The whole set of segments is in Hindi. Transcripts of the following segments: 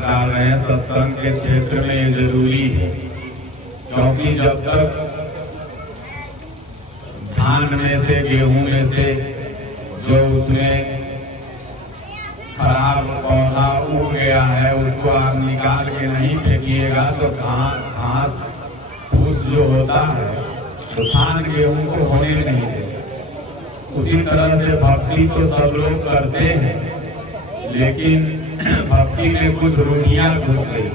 डाल रहे हैं सत्संग के क्षेत्र में, ये जरूरी है। क्योंकि जब तक धान में से, गेहूं में से जो उसमें खराब पौधा उग गया है उसको आप निकाल के नहीं फेंकिएगा तो घास फूस जो होता है तो धान गेहूं को होने नहीं देगा। उसी तरह से भक्ति तो सब लोग करते हैं, लेकिन भक्ति में कुछ रूढ़ियां घुस गई।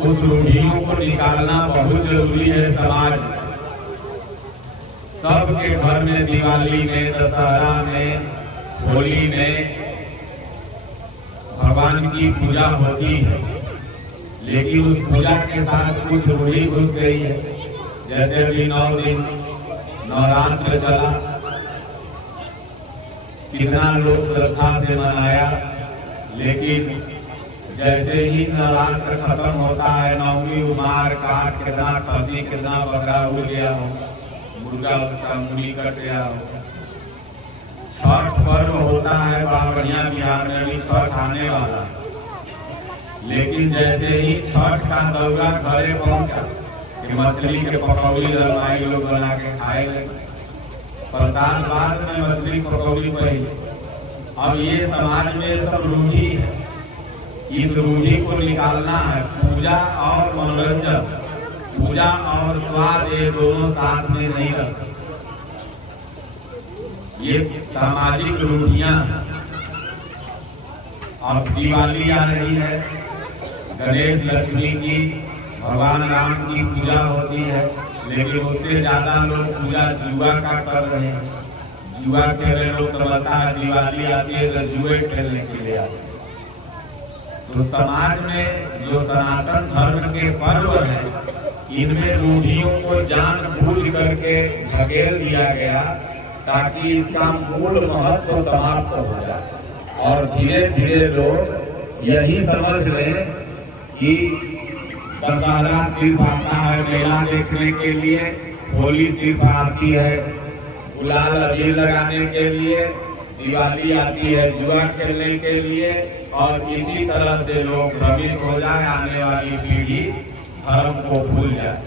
उस रूढ़ियों को निकालना बहुत जरूरी है। समाज सबके घर में दिवाली में, दशहरा में, होली में भगवान की पूजा होती है, लेकिन उस पूजा के साथ कुछ रूढ़ी घुस गई है। जैसे अभी 9 दिन नवरात्र चला, कितना लोग श्रद्धा से मनाया, लेकिन जैसे ही नवरात्र खत्म होता है, नवमी उमार काट, कितना खसी, कितना बकरा उड़ गया हो, मुर्गा उसका मुड़ी कट गया हो। छठ पर्व होता है बड़ा बढ़िया बिहार में, अभी छठ आने वाला, लेकिन जैसे ही छठ का दौरा घरे पहुंचा कि मछली के पकौड़ी ललमाई लोग बना के खाए लगे, प्रसाद बाद में मछली पकौड़ी पड़ी। अब ये समाज में सब रूढ़ी है, इस रूढ़ी को निकालना है। पूजा और मनोरंजन, पूजा और स्वाद ये दोनों साथ में नहीं रह सकते। ये सामाजिक रूढ़ियां। अब दिवाली आ रही है, गणेश लक्ष्मी की, भगवान राम की पूजा होती है, लेकिन उससे ज्यादा लोग पूजा जुआ का कर रहे हैं। जुआ खेलने लोग समझता है दिवाली आती है तो जुए खेलने के लिए आते हैं। तो समाज में जो सनातन धर्म के पर्व है, इनमें रूढ़ियों को जानबूझ करके ढकेल दिया गया ताकि इसका मूल महत्व समाप्त हो जाए। और धीरे धीरे लोग यही समझ लें कि दशहरा सिर्फ आता है मेला देखने के लिए, होली सिर्फ आती है गुलाल अबीर लगाने के लिए, दिवाली आती है जुआ खेलने के लिए, और इसी तरह से लोग भ्रमित हो जाए, आने वाली पीढ़ी धर्म को भूल जाए।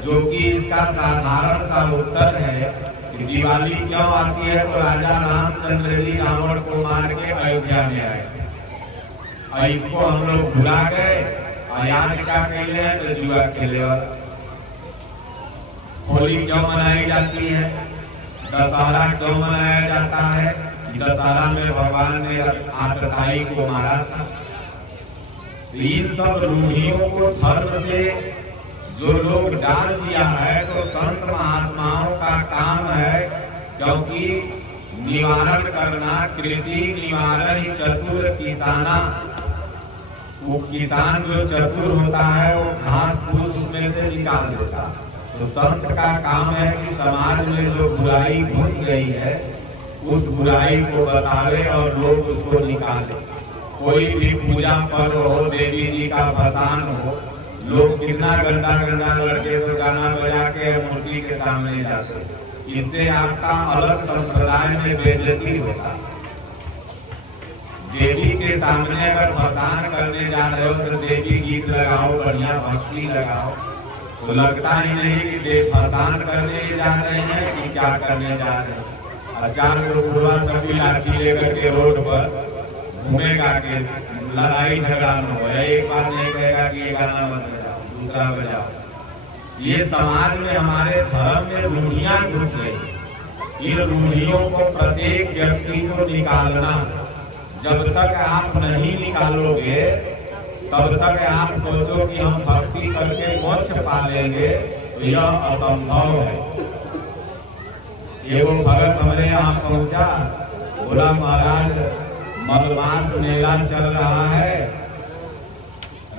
जो कि इसका साधारण सा उत्तर है कि दिवाली क्यों आती है, तो राजा रामचंद्र जी रावण को मार के अयोध्या में आए, और इसको हम लोग भुला गए और याद क्या खेले हैं तो जुआ खेले। होली क्यों मनाई जाती है, दशहरा क्यों मनाया जाता है? दशहरा में भगवान ने आतताई को मारा था। इन सब रूढ़ियों को धर्म से जो लोग डाल दिया है, तो संत महात्माओं का काम है, क्योंकि निवारण करना, कृषि निवारण ही चतुर किसाना। वो किसान जो चतुर होता है वो घास फूस उसमें से निकाल देता। तो संत का काम है कि समाज में जो बुराई घुस गई है उस बुराई को बतावे और लोग उसको निकाले। कोई भी पूजा पर्व हो, देवी जी का भसान हो, लोग कितना गंदा गंदा लड़के तो गाना बजा के मूर्ति के सामने जाते, इससे आपका अलग संप्रदाय में बेइज्जती होता। देवी के सामने अगर भसान करने जा रहे हो तो देवी गीत लगाओ, बढ़िया भक्ति लगाओ, तो लगता ही नहीं कि भसान करने जा रहे हैं कि क्या करने जा रहे हैं। चार बुढ़वा सभी लाठी लेकर के रोड पर घूमेगा के लड़ाई झगड़ा न हो, एक बार नहीं कहेगा कि ये गाना मत बजाओ, दूसरा बजाओ। ये समाज में हमारे धर्म में रूढ़ियां घुस गई। इन रूढ़ियों को प्रत्येक व्यक्ति को निकालना, जब तक आप नहीं निकालोगे तब तक आप सोचो कि हम भक्ति करके मोक्ष पा लेंगे, तो यह असंभव है। एगो भगत हमारे यहाँ पहुंचा, बोला महाराज मलमास मेला चल रहा है,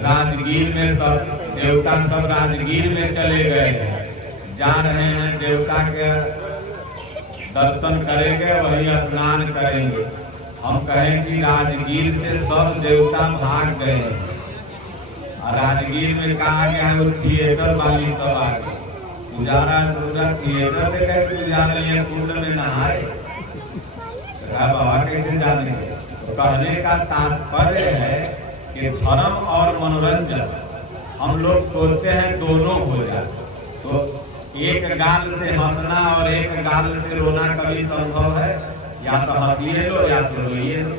राजगीर में सब देवता सब राजगीर में चले गए हैं, जा रहे हैं देवता के दर्शन करेंगे, वही स्नान करेंगे। हम कहें कि राजगीर से सब देवता भाग गए और राजगीर में कहा गया है वो थिएटर वाली सब आ गई। पुजारा सूरज थिएटर में कहीं पूजा रही है, कुंड में नहाए, बाबा कैसे जाने? कहने का तात्पर्य है कि धर्म और मनोरंजन हम लोग सोचते हैं दोनों हो जाए, तो एक गाल से हंसना और एक गाल से रोना कभी संभव है? या तो हंसिए लो या तो रोइए लो,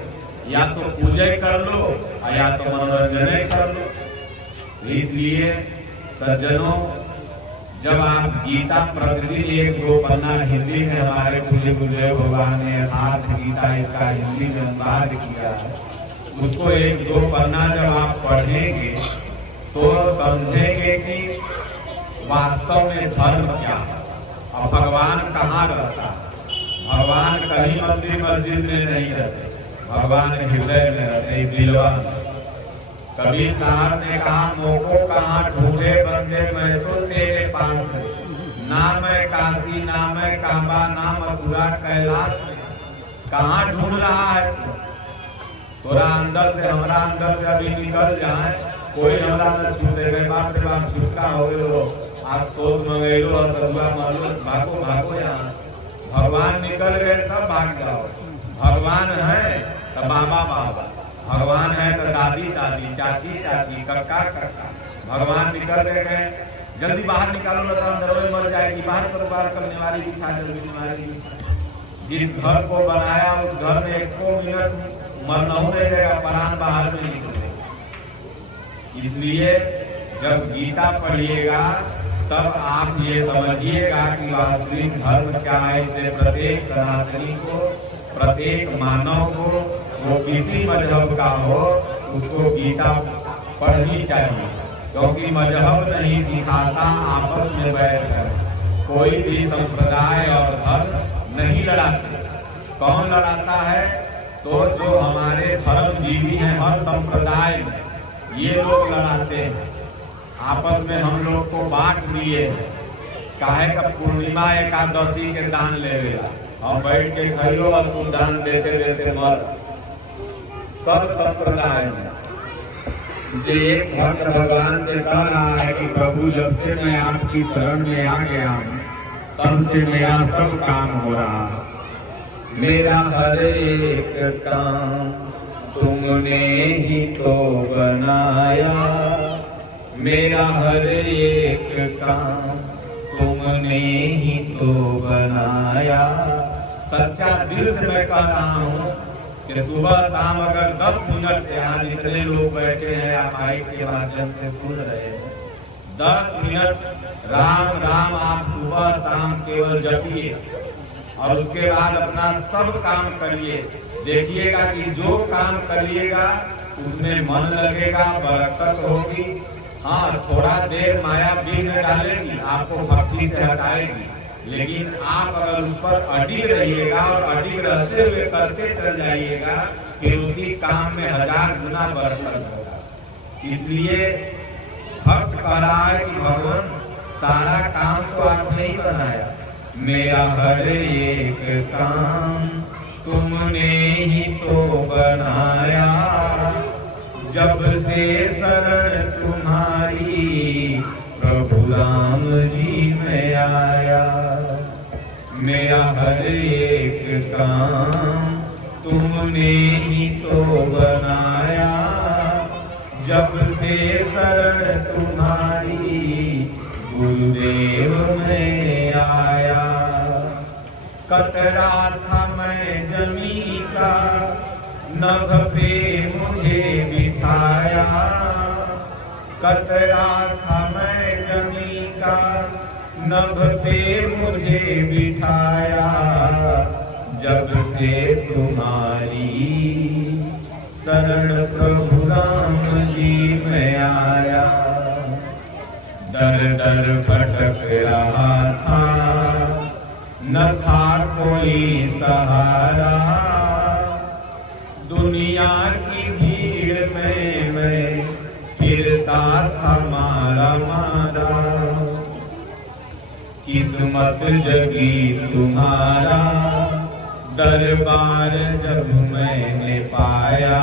या तो पूजा कर लो या तो मनोरंजन कर लो। तो इसलिए सज्जनों, जब आप गीता प्रतिदिन 1-2 पन्ना हिंदी में हमारे पूज्य गुरुदेव भगवान ने यथार्थ गीता इसका हिंदी में अनुवाद किया है, उसको 1-2 पन्ना जब आप पढ़ेंगे तो समझेंगे कि वास्तव में धर्म क्या है और भगवान कहाँ रहता है। भगवान कहीं मंदिर मस्जिद में नहीं रहते, भगवान हृदय में रहते, दिलवा में। कबीर साहब ने कहा, मोको कहाँ ढूंढे बंदे, मैं तो तेरे पास है। ना मैं काशी, ना मैं काबा, ना मथुरा कैलाश, कहाँ ढूंढ रहा है तू? तोरा अंदर से, हमारा अंदर से अभी निकल जाए, कोई हमरा न छूटे गए। बाप रे बाप, छुटका हो गए, आशुतोष मंगेलो, सदुआ मरलो, भागो भागो यहाँ। भगवान निकल गए, सब भाग जाओ। भगवान है तो बाबा बाबा, भगवान है तो दादी दादी, चाची चाची, कक्का कक्का। भगवान निकल गए, जल्दी बाहर निकालो, न तो अंदर में मर जाएगी। बाहर करो, बाहर करने वाली बिछा, जल्दी बीमारी बिछा। जिस घर को बनाया उस घर में 1 मिनट मरना नहीं देगा, प्राण बाहर में निकलेगा। इसलिए जब गीता पढ़िएगा तब आप ये समझिएगा कि वास्तविक धर्म क्या है। इसलिए प्रत्येक सनातनी को, प्रत्येक मानव को, वो किसी मजहब का हो, उसको गीता पढ़नी चाहिए, क्योंकि मजहब नहीं सिखाता आपस में बैठकर। कोई भी संप्रदाय और धर्म नहीं लड़ाते। कौन लड़ाता है? तो जो हमारे धर्मजीवी हैं हर संप्रदाय में, ये लोग लड़ाते हैं। आपस में हम लोग को बांट दिए हैं। काहे का पूर्णिमा एकादशी के दान लेवेला, हम बैठ के खइलो और तू दान देते देते मर। सब संप्रदाय में एक भक्त भगवान से कह रहा है कि प्रभु, जब से मैं आपकी शरण में आ गया हूँ तब से मेरा सब काम हो रहा है। मेरा हर एक काम तुमने ही तो बनाया, मेरा हर एक काम तुमने ही तो बनाया। सच्चा दिल से मैं कह रहा हूँ कि सुबह शाम अगर 10 मिनट, यहाँ जितने लोग बैठे हैं या माइक के माध्यम से सुन रहे हैं, 10 मिनट राम राम आप सुबह शाम केवल जपिए और उसके बाद अपना सब काम करिए। देखिएगा कि जो काम करिएगा उसमें मन लगेगा, बरकत होगी। हाँ, थोड़ा देर माया विघ्न डालेगी, आपको भक्ति से हटाएगी, लेकिन आप अगर उस पर अडिग रहिएगा और अडिग रहते हुए करते चल जाइएगा, फिर उसी काम में 1000 गुना बरकत होगा। इसलिए भक्त कह रहा है कि भगवान, सारा काम तो आपने ही बनाया, मेरा हर एक काम तुमने ही तो बनाया। जब से शरण तुम्हारी प्रभु राम जी में आया, मेरा हर एक काम तुमने ही तो बनाया। जब से शरण तुम्हारी गुरुदेव में आया। कतरा था मैं जमी का, नभ पे मुझे बिठाया। कतरा था मैं जमी का, नभ पे मुझे बिठाया। जब से तुम्हारी शरण प्रभु राम जी में आया। दर दर भटक रहा था, न था कोई सहारा। दुनिया की भीड़ में मैं फिरता था मारा मारा। किस्मत जगी तुम्हारा, दरबार जब मैंने पाया।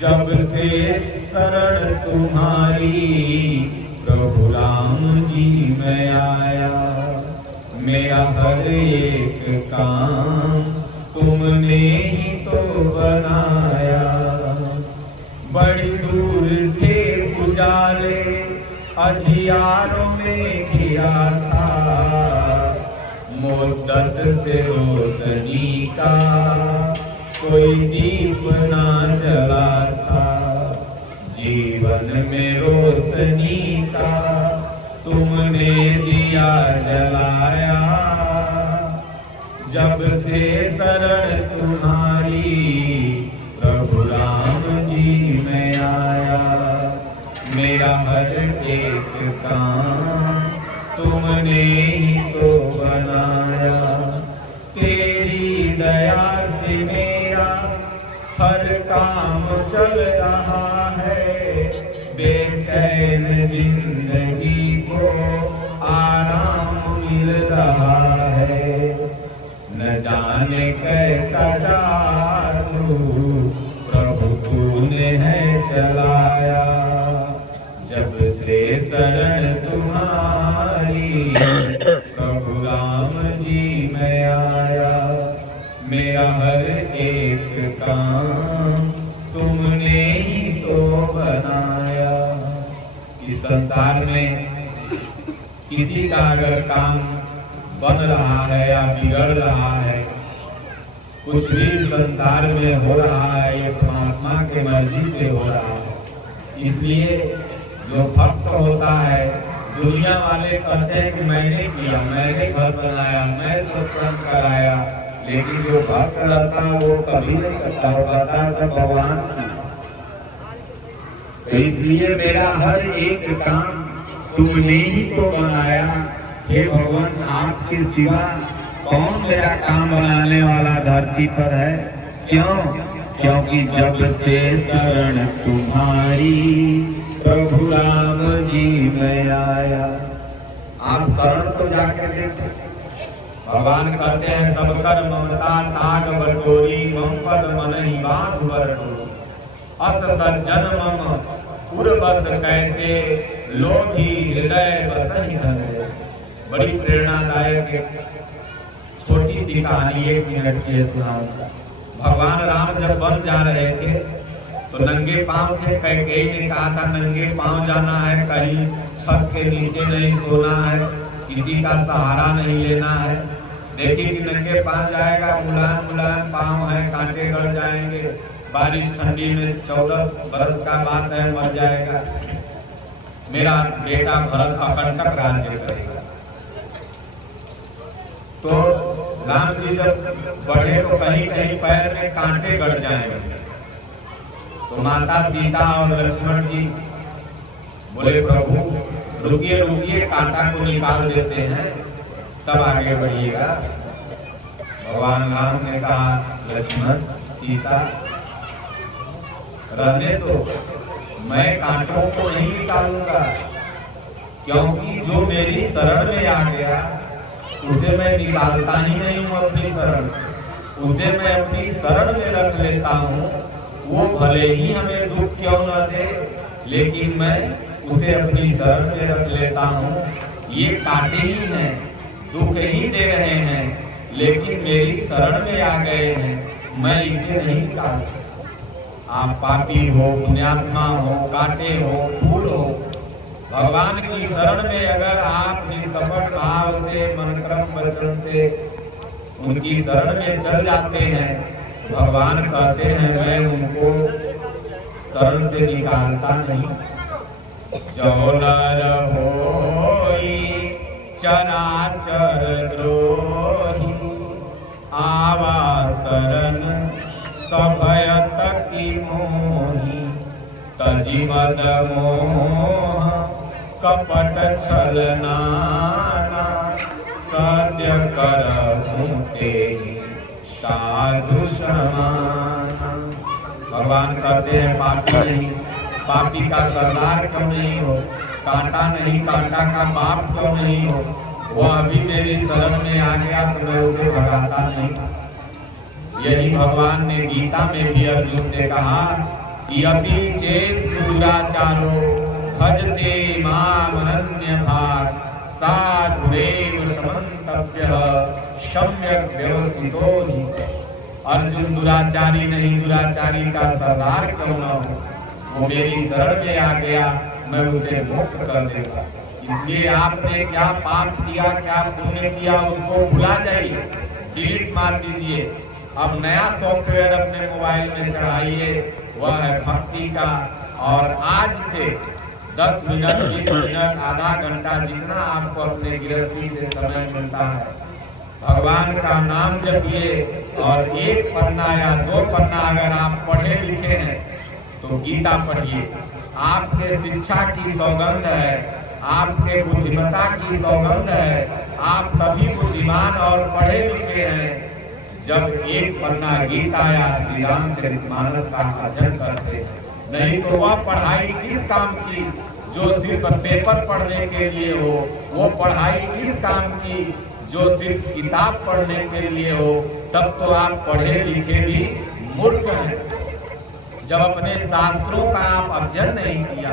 जब से शरण तुम्हारी प्रभु राम जी में आया। मेरा हर एक काम तुमने ही तो बनाया। बड़ी दूर थे उजाले अंधियारों में घिरा था, मुद्दत से रोशनी का कोई दीप ना जला था। जीवन में रोशनी का तुमने दिया जलाया, जब से शरण तुम्हारी प्रभु राम जी मैं आया। मेरा हर एक काम तुमने ही तो बनाया। तेरी दया से मेरा हर काम चल रहा है, बेचैन जिंदगी को आराम मिल रहा है। न जाने कैसा जादू प्रभु तूने है चलाया, जब से शरण तुम्हारी प्रभु राम जी मैं आया। मेरा हर एक काम तुमने ही तो बनाया। इस संसार में किसी का अगर काम बन रहा है या बिगड़ रहा है, कुछ भी संसार में हो रहा है, ये परमात्मा के मर्जी से हो रहा है। इसलिए जो भक्त होता है, दुनिया वाले कहते हैं कि मैंने किया, मैंने घर बनाया, मैं सत्संग कराया, लेकिन जो भक्त रहता है वो कभी नहीं करता, वो कहता है सब भगवान। तो इसलिए मेरा हर एक काम तुमने ही तो बनाया। हे भगवान, आपके सिवा कौन मेरा काम बनाने वाला धरती पर है? क्यों? क्योंकि जब से शरण तुम्हारी प्रभु राम जी मैं आया। आप शरण तो जाकर देखो, भगवान कहते हैं सब कर ममता ताग बटोरी, मम पद मनहि बांध बरतोरी। अस सज्जन मम पुरबस कैसे, लोभी हृदय बसहि हृदय। बड़ी प्रेरणादायक छोटी सी कहानी 1 मिनट की सुनाऊंगा। भगवान राम जब वन जा रहे थे तो नंगे पांव थे। कैकेयी ने कहा था नंगे पांव जाना है, कहीं छत के नीचे नहीं सोना है, किसी का सहारा नहीं लेना है। देखिए कि नंगे पांव जाएगा, मुलायम मुलायम पांव है, कांटे गड़ जाएंगे, बारिश ठंडी में 14 बरस का बात है, मर जाएगा। मेरा बेटा भरत अकंटक राज्य करेगा। तो राम जी जब बढ़े तो कहीं कहीं पैर में कांटे गड़ जाएंगे। तो माता सीता और लक्ष्मण जी बोले प्रभु रुकिए रुकिए, कांटा को निकाल देते हैं तब आगे बढ़िएगा। भगवान राम ने कहा लक्ष्मण सीता रहने दो, मैं कांटों को नहीं निकालूंगा, क्योंकि जो मेरी शरण में आ गया उसे मैं निकालता ही नहीं हूँ अपनी शरण। उसे मैं अपनी शरण में रख लेता हूँ, वो भले ही हमें दुख क्यों न दे, लेकिन मैं उसे अपनी शरण में रख लेता हूँ। ये कांटे ही हैं, दुख ही दे रहे हैं, लेकिन मेरी शरण में आ गए हैं, मैं इसे नहीं निकाल सकता। आप पापी हो, पुण्यात्मा हो, कांटे हो, फूल हो, भगवान की शरण में अगर आप निष्कपट भाव से, मन कर्म वचन से उनकी शरण में चल जाते हैं, भगवान कहते हैं मैं उनको शरण से निकालता नहीं। जो नर होई चराचर द्रोही, आवा शरण सभयत की मोही। तजी मद मोह कपट छल नाना, सत्य करहु तेहि साधु समाना। भगवान कहते हैं पापी नहीं, पापी का सरदार क्यों नहीं हो, कांटा नहीं, कांटा का बाप क्यों नहीं हो, वो अभी मेरी शरण में आ गया तो मैं उसे भगाता नहीं। यही भगवान ने गीता में भी अर्जुन से कहा कि अपि चेत सुदुराचारो भजते माम अनन्य भाग, साधुरेव समन्तव्यः सम्यक् व्यवस्थितो हि। अर्जुन दुराचारी नहीं, दुराचारी का सरदार क्यों न हो, वो मेरी शरण में आ गया, मैं उसे मुक्त कर देगा। इसलिए आपने क्या पाप किया, क्या पुण्य किया, उसको भुला जाइए, डिलीट मार दीजिए। अब नया सॉफ्टवेयर अपने मोबाइल में चढ़ाइए, वह है भक्ति का। और आज से 10 मिनट, 20 मिनट, आधा घंटा, जितना आपको अपने गृहस्थी से समय मिलता है, भगवान का नाम जपिए। और 1 पन्ना या 2 पन्ना अगर आप पढ़े लिखे हैं तो गीता पढ़िए। आपके शिक्षा की सौगंध है, आपके बुद्धिमत्ता की सौगंध है। आप तभी बुद्धिमान और पढ़े लिखे हैं जब 1 पन्ना गीता या श्री रामचरितमानस का अध्ययन करते हैं। नहीं तो वह पढ़ाई किस काम की जो सिर्फ पेपर पढ़ने के लिए हो, वो पढ़ाई किस काम की जो सिर्फ किताब पढ़ने के लिए हो। तब तो आप पढ़े लिखे भी मूर्ख हैं, जब अपने शास्त्रों का आप अध्ययन नहीं किया।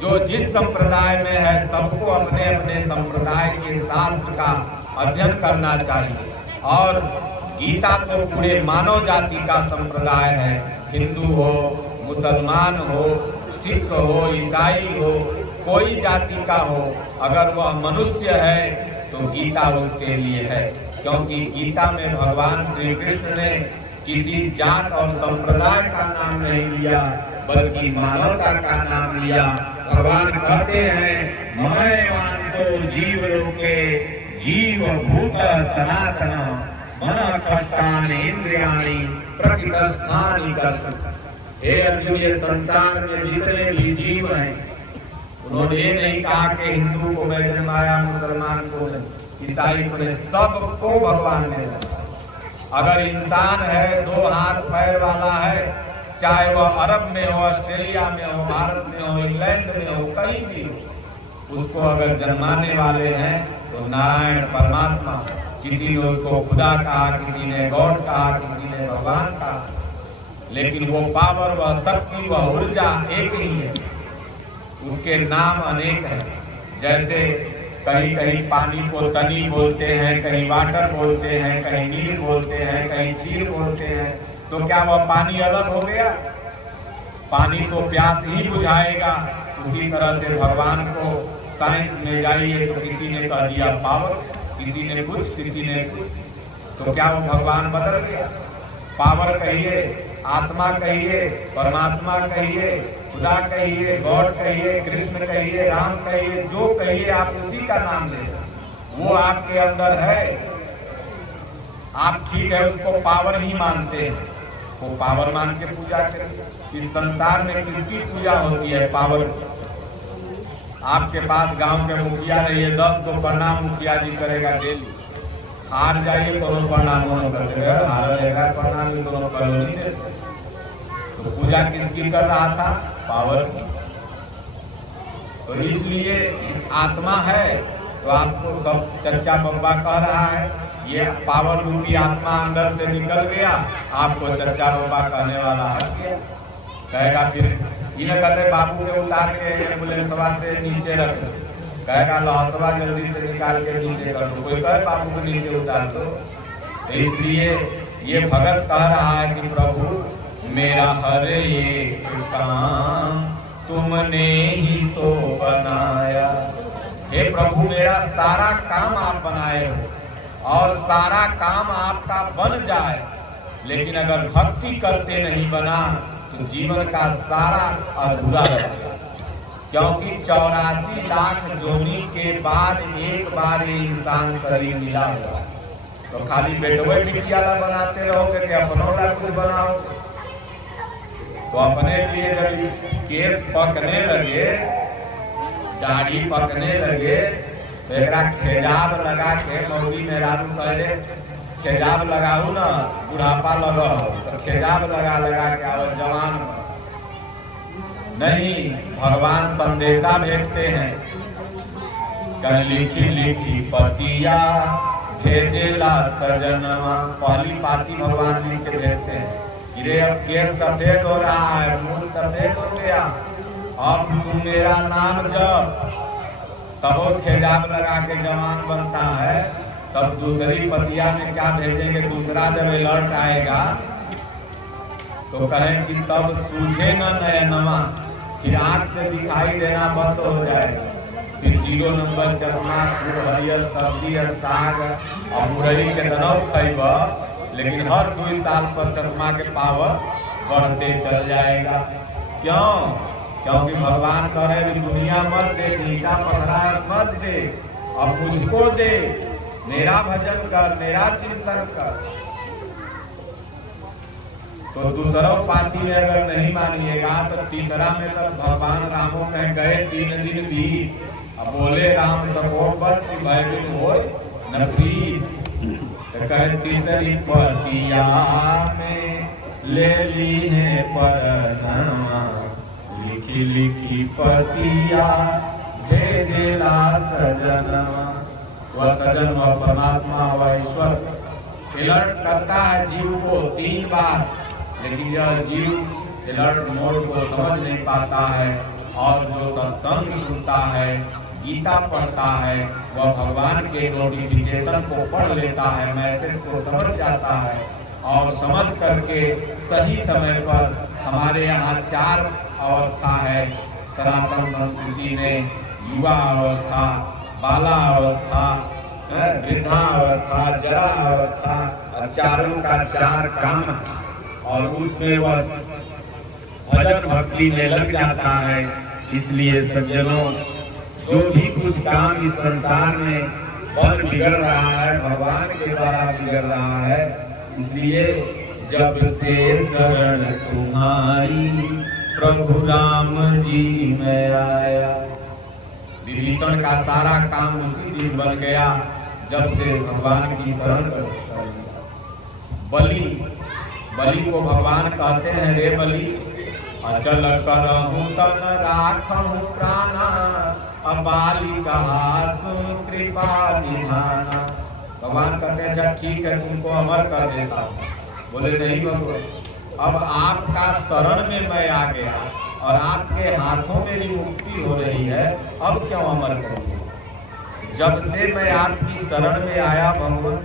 जो जिस संप्रदाय में है, सबको अपने अपने संप्रदाय के शास्त्र का अध्ययन करना चाहिए। और गीता तो पूरे मानव जाति का संप्रदाय है, हिंदू हो, मुसलमान हो, सिख हो, ईसाई हो, कोई जाति का हो, अगर वह मनुष्य है तो गीता उसके लिए है। क्योंकि गीता में भगवान श्री कृष्ण ने किसी जात और संप्रदाय का नाम नहीं लिया, बल्कि मानवता का नाम लिया। भगवान कहते हैं, मैं मानसो जीव लोके जीव भूत सनातन मन कष्टानि इंद्रियाणि प्रकृतस्थानि कष्ट। हे अर्जुन, ये संसार में जितने भी जीव हैं, उन्होंने ये नहीं कहा कि हिंदू को मैं जन्माया, मुसलमान को नहीं, ईसाई को नहीं, सबको भगवान ने जन्माया। अगर इंसान है, 2 हाथ पैर वाला है, चाहे वह अरब में हो, ऑस्ट्रेलिया में हो, भारत में हो, इंग्लैंड में हो, कहीं भी हो, उसको अगर जन्माने वाले हैं तो नारायण परमात्मा। किसी ने उसको खुदा कहा, किसी ने गॉड कहा, किसी ने भगवान कहा, लेकिन वो पावर, वह शक्ति, वह ऊर्जा एक ही है। उसके नाम अनेक हैं। जैसे कहीं कहीं पानी को तनी बोलते हैं, कहीं वाटर बोलते हैं, कहीं नीर बोलते हैं, कहीं झील बोलते हैं। तो क्या वह पानी अलग हो गया? पानी तो प्यास ही बुझाएगा। उसी तरह से भगवान को साइंस में जाइए तो किसी ने कह दिया पावर, किसी ने कुछ, किसी ने कुछ। तो क्या वो भगवान बदल गया? पावर कहिए, आत्मा कहिए, परमात्मा कहिए, खुदा कहिए, गॉड कहिए, कृष्ण कहिए, राम कहिए, जो कहिए आप उसी का नाम ले, वो आपके अंदर है। आप ठीक है उसको पावर ही मानते हैं, वो पावर मान के पूजा करें। इस संसार में किसकी पूजा होती है? पावर। आपके पास गांव के मुखिया रहिए, 10 को प्रणाम मुखिया जी करेगा डेली। हार जाइए तो प्रणाम करते, हार प्रणाम दोनों कॉलोनी देते। तो पूजा किसकी कर रहा था? पावर। तो इसलिए आत्मा है तो आपको सब चच्चा बब्बा कह रहा है, ये पावर रूपी आत्मा अंदर से निकल गया, आपको चच्चा बब्बा कहने वाला है। कहेगा फिर इन्हें कहते बाबू के उतार के एम्बुलेंसवा से नीचे रख दो, कहेगा लहसवा जल्दी से निकाल के नीचे कर दो, कोई कहे बाबू को नीचे उतार दो। इसलिए ये भगत कह रहा है कि प्रभु मेरा हर एक काम तुमने ही तो बनाया। हे प्रभु, मेरा सारा काम आप बनाए हो और सारा काम आपका बन जाए, लेकिन अगर भक्ति करते नहीं बना तो जीवन का सारा अधूरा रहेगा। क्योंकि 84 लाख जोनी के बाद एक बार ये इंसान शरीर मिला हुआ, तो खाली बेटवे बिटियाला बनाते रहोगे कि अपनों ला कुछ बनाओ? तो अपने लिए जब केस पकने लगे, दाढ़ी पकने लगे, तो एक खेजाब लगा के मौगी मेहरारू पहले खेजाब लगाऊ ना, बुढ़ापा लगा तो खेजाब लगा लगा के और जवान नहीं। भगवान संदेशा भेजते हैं, कल लिखी लिखी पतिया भेजेला सजनवा। पहली पाती भगवान लिख के भेजते हैं, गिरे अब केस सफेद हो रहा है, मुंह सफेद हो गया, अब तुम मेरा नाम जप, तब वो खेजाब लगा के जवान बनता है। तब दूसरी पतिया में क्या भेजेंगे, दूसरा जब अलर्ट आएगा तो कहें कि तब सूझे न नयनमा, फिर आंख से दिखाई देना बंद हो जाएगा। फिर 0 नंबर चश्मा, खूब हरियर सब्जी और साग और मुरई के दनव खैब, लेकिन हर 2 साल पर चश्मा के पावर बढ़ते चल जाएगा। क्यों? क्योंकि भगवान कह रहे हैं दुनिया मत दे, मीठा पथरा मत दे, अब मुझको दे, मेरा भजन कर, मेरा चिंतन कर। तो दूसरा पार्टी में अगर नहीं मानिएगा तो तीसरा में तक भगवान रामो कह गए 3 दिन भी, अब बोले राम सपोपत की बैबिन हो न प्रीत, तो कहे तीसरी पतिया में ले ली है परनमा, लिखी लिखी पतिया भेजेला सजनवा। वह सजन, वह परमात्मा, वह ईश्वर अलर्ट करता है जीव को 3 बार, लेकिन यह जीव अलर्ट मोड को समझ नहीं पाता है। और जो सत्संग सुनता है, गीता पढ़ता है, वह भगवान के नोटिफिकेशन को पढ़ लेता है, मैसेज को समझ जाता है, और समझ करके सही समय पर हमारे यहाँ 4 अवस्था है सनातन संस्कृति में, युवा अवस्था, बाला अवस्था, वृद्धा अवस्था, जरा अवस्था, चारों का 4 काम, और उसमें वह भजन भक्ति में लग जाता है। इसलिए सज्जनों, जो भी कुछ काम इस संसार में बन बिगड़ रहा है, भगवान के द्वारा बिगड़ रहा है। इसलिए जब से शरण तुम्हारी प्रभु राम जी में आया, विभीषण का सारा काम उसी दिन बन गया जब से भगवान की शरण। बलि को भगवान कहते हैं, रे बलि अचल करहूं तन राखहूं प्राणा, अबाली कहा सुन कृपा निधाना। भगवान कहते हैं अच्छा ठीक है, तुमको अमर कर देता हूँ। बोले नहीं भगवान, अब आपका शरण में मैं आ गया और आपके हाथों मेरी मुक्ति हो रही है, अब क्यों अमर करूँगा? जब से मैं आपकी शरण में आया भगवान,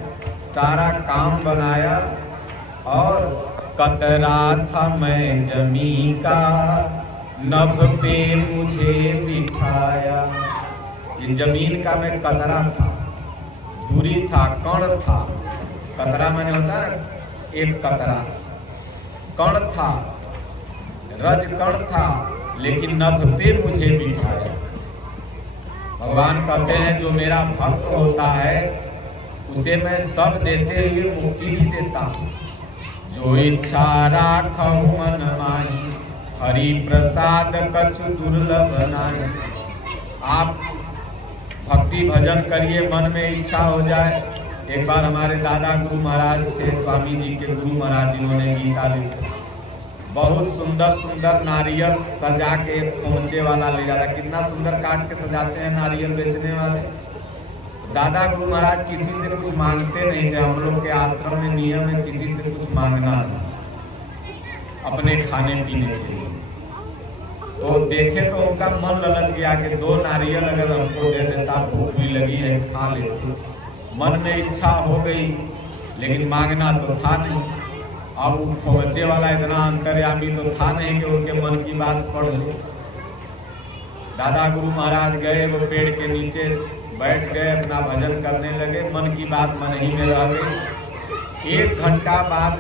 सारा काम बनाया, और कतरा था मैं जमी का, नभ पे मुझे बिठाया। ये जमीन का मैं कतरा था, धूरी था, कण था। कतरा मैंने होता है एक कतरा, कण था, रज कण था, लेकिन नभ पे मुझे बिठाया। भगवान कहते हैं जो मेरा भक्त होता है उसे मैं सब देते हुए मुक्ति भी देता हूँ। जो इच्छा राखहु मन माही, हरि प्रसाद कछु दुर्लभ नाहि। आप भक्ति भजन करिए, मन में इच्छा हो जाए। एक बार हमारे दादा गुरु महाराज थे, स्वामी जी के गुरु महाराज, जिन्होंने गीता लिखी, बहुत सुंदर सुंदर नारियल सजा के पहुँचे वाला ले जाता। कितना सुंदर काट के सजाते हैं नारियल बेचने वाले। दादा गुरु महाराज किसी से कुछ मांगते नहीं थे। हम लोग के आश्रम में नियम है किसी से कुछ मांगना नहीं, अपने खाने पीने के लिए। तो देखे तो उनका मन ललच गया कि 2 नारियल अगर हमको दे देता, भूख भी लगी है, खा लेते। मन में इच्छा हो गई, लेकिन मांगना तो था नहीं। अब पहुँचे वाला इतना अंतर्यामी तो था नहीं कि उनके मन की बात पढ़ ले। दादा गुरु महाराज गए, वो पेड़ के नीचे बैठ गए, अपना भजन करने लगे। मन की बात मन ही में रह गई। 1 घंटा बाद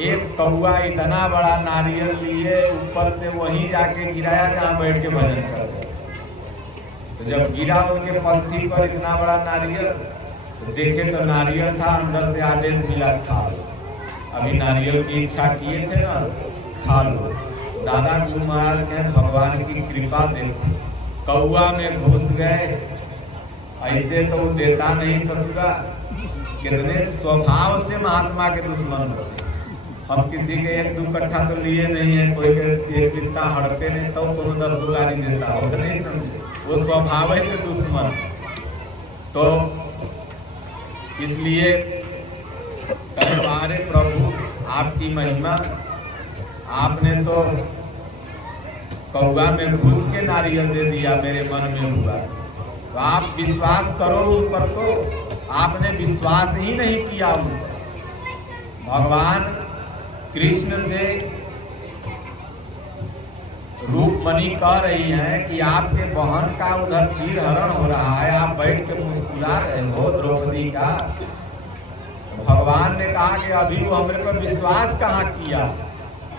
एक कौआ इतना बड़ा नारियल लिए, ऊपर से वहीं जाके गिराया जहाँ बैठ के भजन कर रहे। तो जब गिरा उनके पंथी पर इतना बड़ा नारियल, तो देखे तो नारियल था, अंदर से आदेश मिला खा लो। अभी नारियल की इच्छा किए थे ना, खा लो। दादा गुरु महाराज ने भगवान की कृपा देखी, कौआ में घुस गए। ऐसे तो देता नहीं ससुरा, कितने स्वभाव से महात्मा के दुश्मन होते। हम किसी के 1-2 कट्ठा तो लिए नहीं है, कोई के कितना हड़पे नहीं, तो 10 दुलारी देता हो, नहीं समझे, वो स्वभाव से दुश्मन। तो इसलिए हमारे प्रभु आपकी महिमा, आपने तो कौआ में घुस के नारियल दे दिया, मेरे मन में हुआ। तो आप विश्वास करो उन पर, तो आपने विश्वास ही नहीं किया उन भगवान कृष्ण से रूपमणि कह रही हैं कि आपके बहन का उधर चीर हरण हो रहा है, आप बैठ के मुस्कुरा रहे हो द्रौपदी का। भगवान ने कहा कि अभी वो हमरे पर विश्वास कहाँ किया,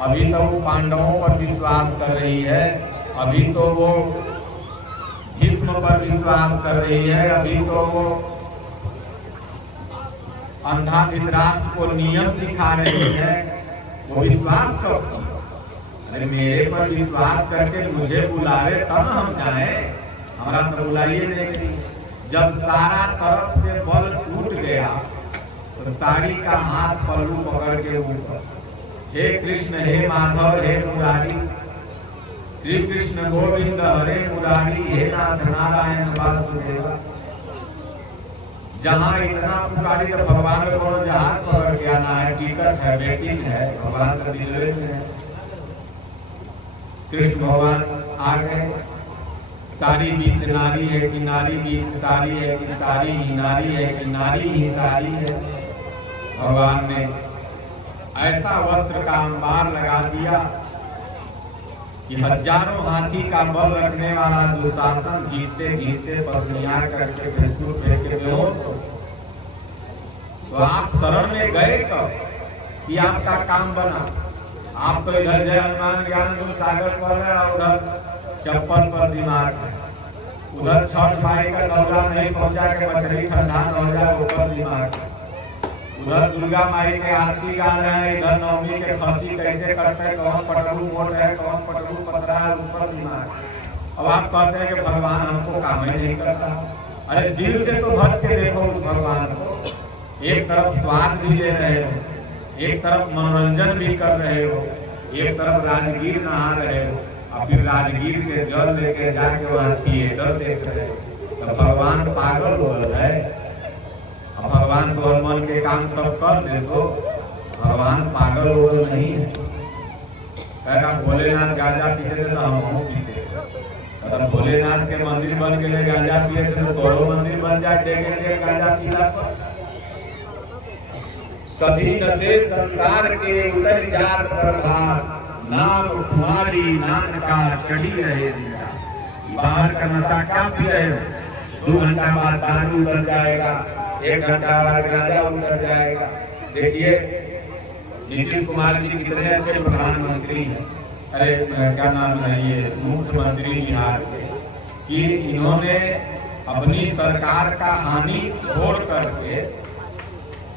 अभी तो वो पांडवों पर विश्वास कर रही है, अभी तो वो भीष्म पर विश्वास कर रही है, अभी तो वो अंधा धृतराष्ट्र को नियम सिखा रही है। वो विश्वास कब? अरे मेरे पर विश्वास करके मुझे बुलावे तब हम जाएं, हमारा तो बुलाइए नहीं। जब सारा तरफ से बल टूट गया तो साड़ी का हाथ पल्लू पकड़ के ऊपर, हे कृष्ण हे माधव हे मुरारी, श्री कृष्ण गोविंद हरे मुरारी, हे नाथ नारायण वासुदेव। जहाँ इतना पुकारी तो भगवान को जहाज पकड़ के आना है, टिकट है, वेटिंग है, भगवान का दिलवे में है। कृष्ण भगवान आ गए। सारी बीच नारी है कि नारी बीच सारी है कि सारी ही नारी है कि नारी ही सारी है। भगवान ने ऐसा वस्त्र का अंबार लगा दिया कि हजारों हाथी का बल रखने वाला दुशासन घींचते घींचते पसलियां करके बिल्कुल फेंक के बेहोश हो। तो आप शरण में गए कब कि आपका काम बना? आप तो इधर जय हनुमान ज्ञान गुण सागर पर है, उधर चप्पल पर दिमाग है, उधर छठ भाई का दौरा नहीं पहुंचा के मछली ठंडा न हो जाए वो पर दिमाग है, उधर दुर्गा माई के आरती गा रहे हैं, इधर नवमी के खसी कैसे करते हैं, कौन पटरू मोट है कौन पटरू पतरा है, उस पर दिमाग। अब आप कहते हैं कि भगवान हमको काम ही नहीं करता। अरे दिल से तो भज के देखो उस भगवान को। एक तरफ स्वाद भी ले रहे हो, एक तरफ मनोरंजन भी कर रहे हो, एक तरफ राजगीर नहा रहे हो, और फिर राजगीर के जल लेके जाके वहाँ थिएटर देख रहे हो। तो भगवान पागल हो रहे हैं। अब भगवान तो मन के काम सब कर दे, तो भगवान पागल हो नहीं है। कहना भोलेनाथ गांजा पीते थे तो हम पीते, अगर भोलेनाथ के मंदिर बन गए गांजा पिए थे तो तोड़ो मंदिर बन जाए डेगे गांजा पीला पर। सभी नशे संसार के उतर जात प्रभार, नाम कुमारी नाम का चढ़ी रहे। बाहर का नशा क्या पी रहे हो? 2 घंटा बाद दारू उतर जाएगा, 1 घंटा बाद गांजा उतर जाएगा। देखिए नीतीश कुमार जी कितने अच्छे प्रधानमंत्री हैं, अरे क्या नाम है ये मुख्यमंत्री बिहार के, कि इन्होंने अपनी सरकार का हानि छोड़ करके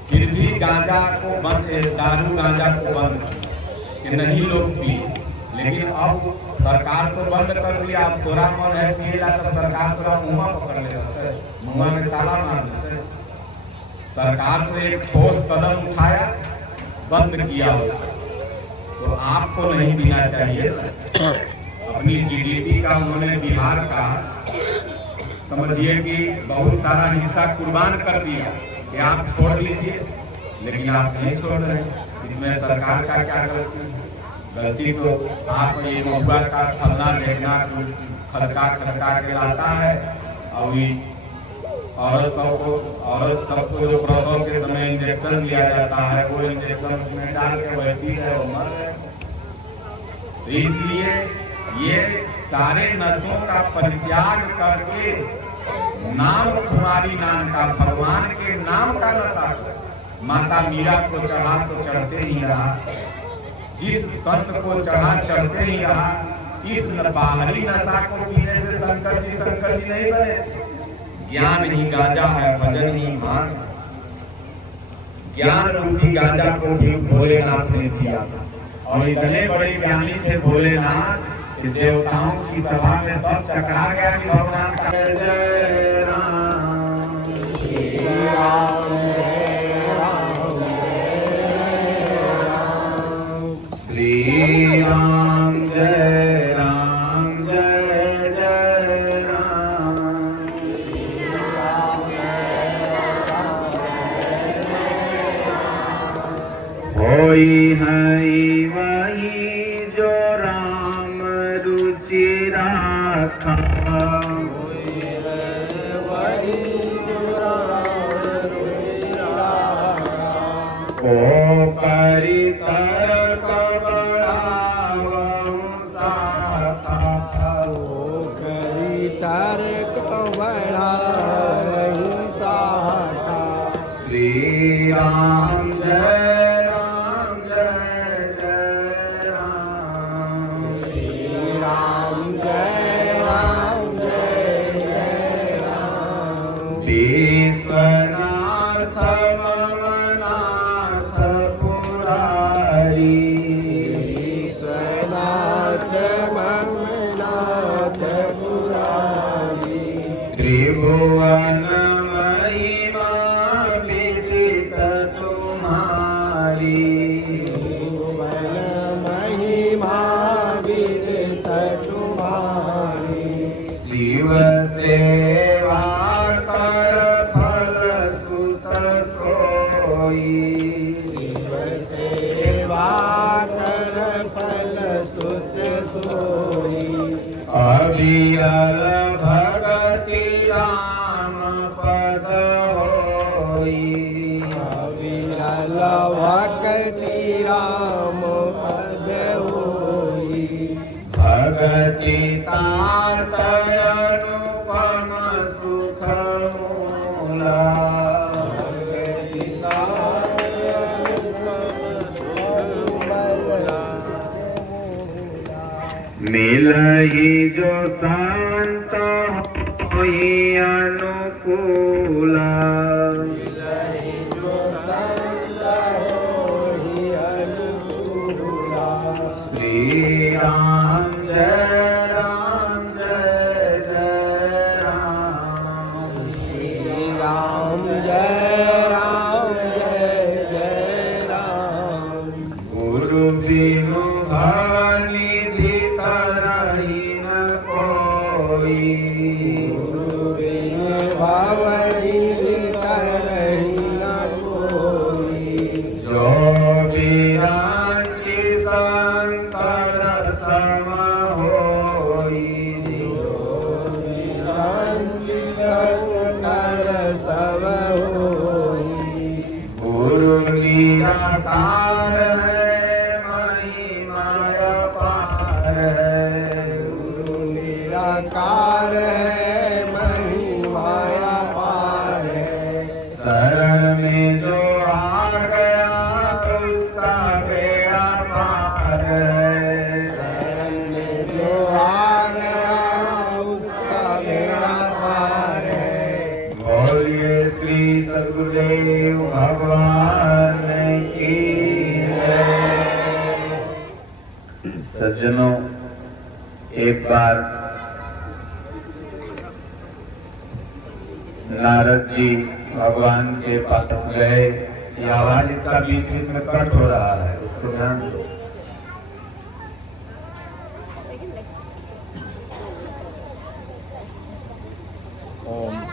फिर भी गांजा को बंद, दारू गांजा को बंद कि नहीं लोग पिए। लेकिन अब सरकार को बंद कर दिया, अब तोरा मन है पिएला तो सरकार तोरा मुँह पकड़ ले, मुँह में ताला मार देते। सरकार ने एक ठोस कदम उठाया, बंद किया उसको, तो आपको नहीं पीना चाहिए। अपनी जीडीपी का उन्होंने बिहार का समझिए कि बहुत सारा हिस्सा कुर्बान कर दिया कि आप छोड़ दीजिए, लेकिन आप नहीं छोड़ रहे। इसमें सरकार का क्या गलती है? गलती तो आप ये महुआ का फलना देखना खड़का खड़का के लाता है, और औरत सबको जो प्रसव के समय इंजेक्शन दिया जाता है वो इंजेक्शन उसमें डाल के बैठती है और मर रहे। तो इसलिए ये सारे नशों का परित्याग करके नाम कुमारी नाम का, भगवान के नाम का नशा माता मीरा को चढ़ा तो चढ़ते ही रहा, जिस संत को चढ़ा चढ़ते ही रहा। इस बाहरी नशा को पीने से शंकर जी नहीं बने। ज्ञान ही गांजा है, भजन ही मान। ज्ञान रूपी गांजा को भी भोलेनाथ ने दिया, और इतने बड़े ज्ञानी थे भोलेनाथ कि देवताओं की सभा में सब चकरा गया कि भगवान का जय राम श्री राम श्री राम जय राम जय जय राम श्री राम जय राम। होई है वही जो राम रुचि राखा, होई है वही जो राम जय राम। श्री राम जय राम जय जय राम। विश्वनाथ ममनाथ पुरारी। विश्वनाथ ममनाथ पुरारी। त्रिभुवन महिमा विदित तुम्हारी। त्रिभुवन महिमा विदित तुम्हारी। शिव सेवा कर फल सुत सोई। शिव सेवा कर फल सुत सोई। अविरल भगति राम पद होई। अविरल भक्ति राम पद होई। भगति तात अनुपम सुख मूला। भक्ति तात मिलहि जो शांत होई अनुकूला। मिलहि जो संत होई अनुकूला। श्री राम जय राम जय जय राम। श्री राम जय राम जय जय राम। गुरु बिनु भवनिधि तरहि न कोई। गुरु बिनु भवनिधि तरहि न कोई। जो विरांचि संकर सम होई। विरांचि संकर सम होई। गुरु निराकार है महिमा अपार है। गुरु निराकार है महिमा अपार है। शरण में जो आ गया उसका बेड़ा पार है। शरण में जो आ गया उसका बेड़ा पार है। बोलिए श्री सद्गुरुदेव भगवान की जय। सज्जनों, एक बार नारद जी भगवान के पास गए। ये आवाज इसका बीच बीच में कट हो रहा है, उसको ध्यान दो। ओम